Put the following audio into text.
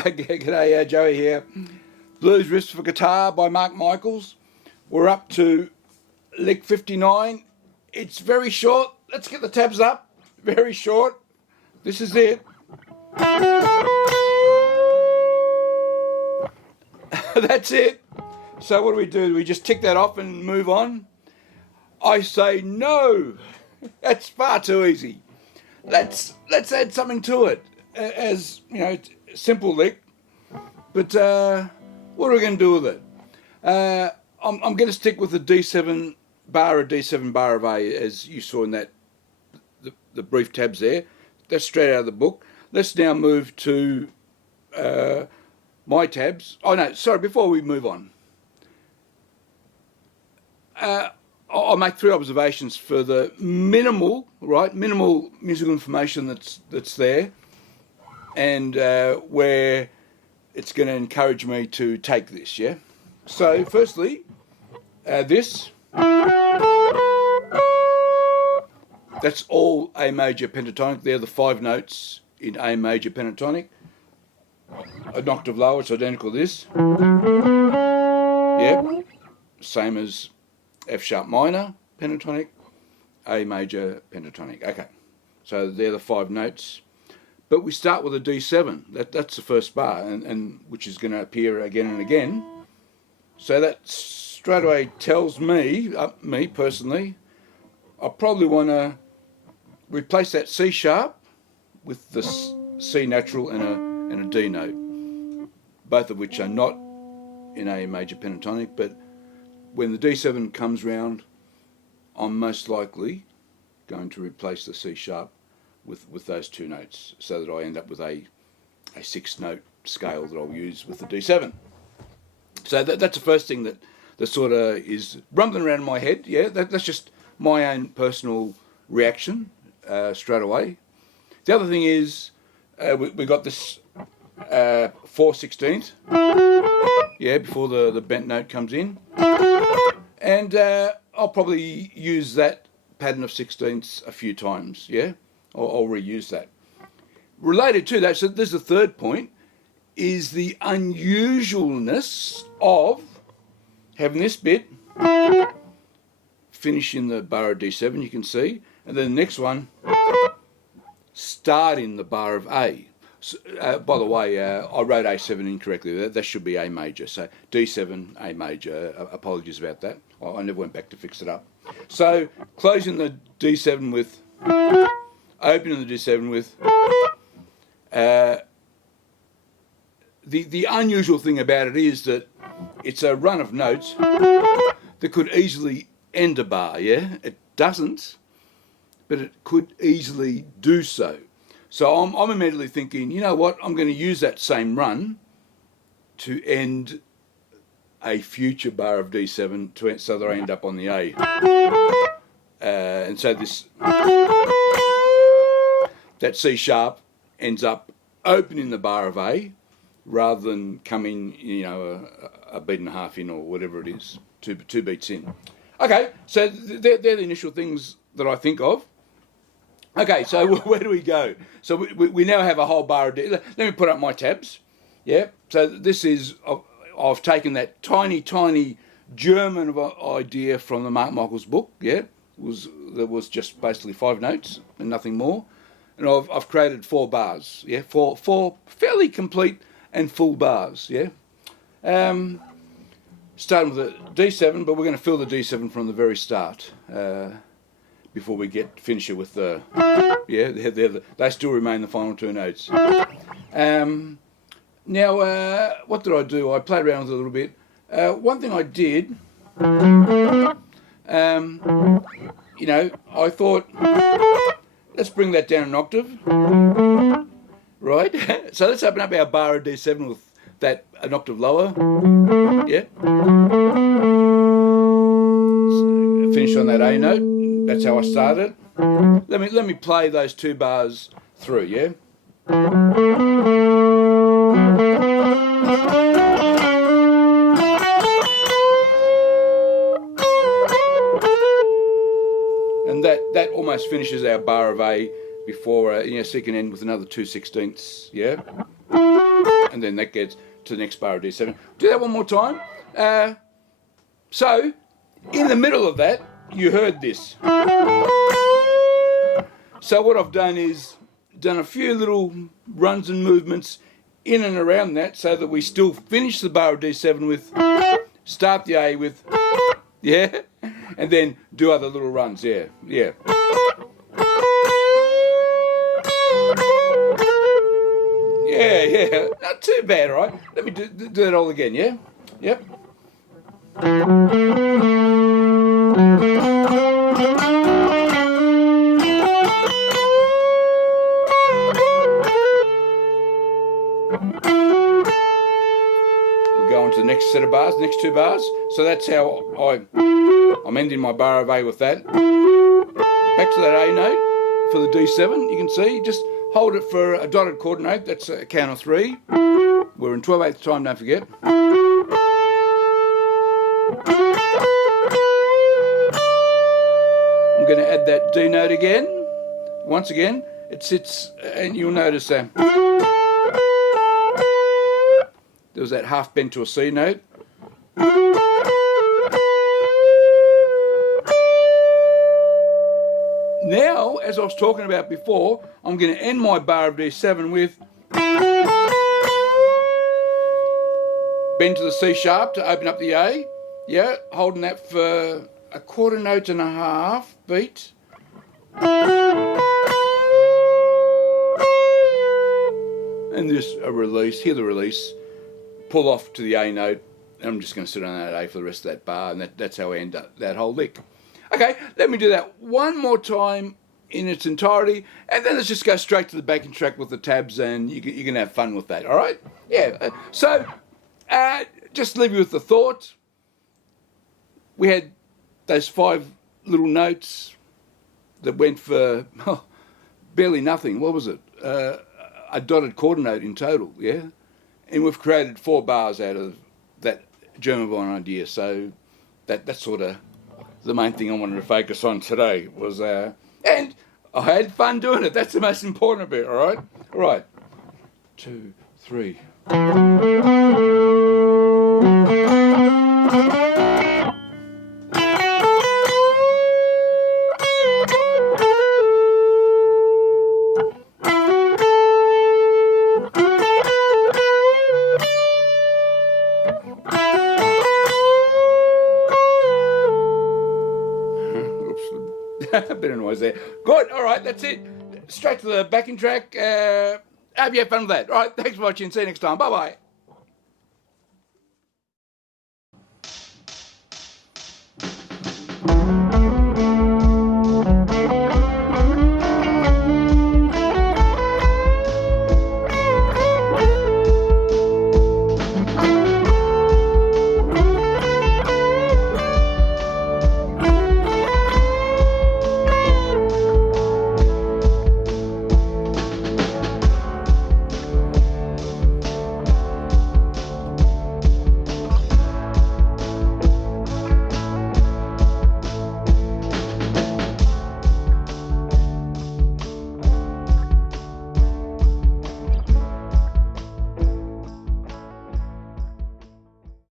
G'day, Joey here. Blues Riffs for Guitar by Mark Michaels. We're up to lick 59. It's very short. Let's get the tabs up. Very short. This is it. That's it. So what do? Do we just tick that off and move on? I say no. That's far too easy. Let's add something to it. As you know, simple lick. But what are we going to do with it? I'm going to stick with the D7 bar of D7 bar of A, as you saw in that the brief tabs there. That's straight out of the book. Let's now move to my tabs. Oh no, sorry, before we move on. I'll make 3 observations for the minimal musical information that's there, and where it's going to encourage me to take this, yeah? So, firstly, this. That's all A major pentatonic. They're the 5 notes in A major pentatonic. An octave lower, it's identical to this. Yep. Same as F sharp minor pentatonic, A major pentatonic. Okay. So they're the 5 notes. But we start with a D7. That's the first bar, and which is going to appear again and again. So that straight away tells me, me personally, I probably want to replace that C sharp with the C natural and a D note, both of which are not in A major pentatonic. But when the D7 comes round, I'm most likely going to replace the C sharp with those 2 notes, so that I end up with a 6-note scale that I'll use with the D7. So that's the first thing that sort of is rumbling around in my head. Yeah, that's just my own personal reaction straight away. The other thing is we got this 4/16, yeah, before the bent note comes in, and I'll probably use that pattern of 16ths a few times. Yeah, I'll reuse that. Related to that, so there's the third point, is the unusualness of having this bit finish in the bar of D7, you can see, and then the next one start in the bar of A. So, by the way, I wrote A7 incorrectly. That should be A major. So D7, A major. Apologies about that. I never went back to fix it up. So closing the D7 with, opening the D7 with. The unusual thing about it is that it's a run of notes that could easily end a bar, yeah? It doesn't, but it could easily do so. So I'm immediately thinking, you know what, I'm going to use that same run to end a future bar of D7 so that I end up on the A. And so that C sharp ends up opening the bar of A rather than coming, you know, a beat and a half in or whatever it is, two beats in. Okay, so they're the initial things that I think of. Okay, so where do we go? So we now have a whole bar of D. Let me put up my tabs. Yeah, so this is, I've taken that tiny German idea from the Mark Michaels book. Yeah, there was just basically 5 notes and nothing more, and I've created 4 bars. Yeah, four fairly complete and full bars. Yeah, starting with a D7, but we're going to fill the D7 from the very start. Before we finish it with the, yeah, they still remain the final 2 notes. Now, what did I do? I played around with it a little bit. One thing I did, you know, I thought, let's bring that down an octave, right? So let's open up our bar of D7 with that an octave lower, yeah. So finish on that A note. That's how I started. Let me play those 2 bars through, yeah? And that almost finishes our bar of A before, so you can end with another 2/16, yeah? and then that gets to the next bar of D7. Do that one more time. So, in the middle of that, you heard this. So what I've done is done a few little runs and movements in and around that so that we still finish the bar of D7 with, start the A with, yeah, and then do other little runs, yeah. Yeah, not too bad, all right? Let me do that all again, yeah? Yep. We'll go on to the next set of bars, next 2 bars. So that's how I'm ending my bar of A with that. Back to that A note for the D7, you can see, just hold it for a dotted quarter note, that's a count of 3. We're in 12/8 time, don't forget. I'm going to add that D note again. Once again, it sits, and you'll notice there was that half bend to a C note. Now, as I was talking about before, I'm going to end my bar of D7 with bend to the C sharp to open up the A. Yeah, holding that for a quarter note and a half beat. And just a release, hear the release, pull off to the A note. I'm just going to sit on that A for the rest of that bar, and that's how I end up that whole lick. Okay, let me do that one more time in its entirety, and then let's just go straight to the backing track with the tabs, and you can have fun with that, all right? Yeah, so just leave you with the thought. We had those 5 little notes that went for barely nothing. What was it? A dotted quarter note in total, yeah? And we've created 4 bars out of that German idea, so that's sort of the main thing I wanted to focus on today was, and I had fun doing it. That's the most important bit, all right? All right. 2, 3. A bit of noise there. Good, all right, that's it. Straight to the backing track. Hope you have fun with that. All right, thanks for watching. See you next time. Bye-bye.